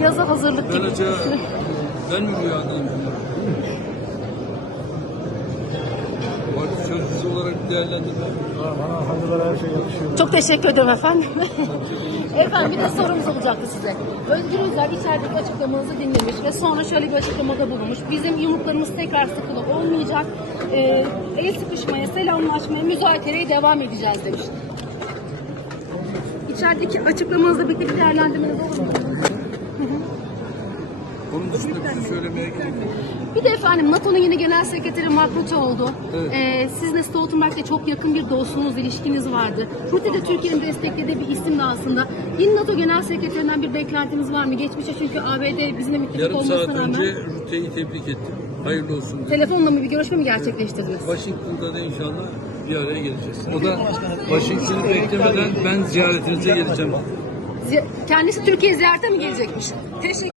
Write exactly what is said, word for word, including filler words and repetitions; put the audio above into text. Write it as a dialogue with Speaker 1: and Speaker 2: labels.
Speaker 1: yaza hazırlık gibi.
Speaker 2: Ben acaba ben mi rüyadan? Parti sözcüsü olarak değerlendirme.
Speaker 3: Bana hanımlara her şey yakışıyor.
Speaker 1: Çok teşekkür ederim efendim. Efendim bir de sorumuz olacaktı size. Özgür Özel içerideki açıklamanızı dinlemiş ve sonra şöyle bir açıklamada bulunmuş. Bizim yumruklarımız tekrar sıkılı olmayacak. Ee, el sıkışmaya, selamlaşmaya, müzakereye devam edeceğiz demiş. İçerideki açıklamanızla birlikte bir değerlendirmeniz olur mu?
Speaker 2: Onun dışında bir şey söylemeye gerek yok.
Speaker 1: Bir de efendim NATO'nun yeni genel sekreteri Mark Rutte oldu.
Speaker 2: Evet.
Speaker 1: Ee, sizle Stoltenberg'le çok yakın bir dostluğunuz, ilişkiniz vardı. Rutte de Türkiye'nin desteklediği bir isim de aslında. Yeni NATO genel sekreterinden bir beklentiniz var mı? Geçmişte çünkü A B D bizimle müttefik
Speaker 2: Yarım
Speaker 1: olmasına
Speaker 2: saat
Speaker 1: rağmen.
Speaker 2: önce Rutte'yi tebrik ettim. Hayırlı olsun dedim.
Speaker 1: Telefonla mı bir görüşme mi gerçekleştirdiniz?
Speaker 2: Washington'da da inşallah bir araya geleceğiz. O da Washington'ı beklemeden ben ziyaretinize geleceğim.
Speaker 1: Ziy- Kendisi Türkiye ziyarete mi gelecekmiş? Teşekkür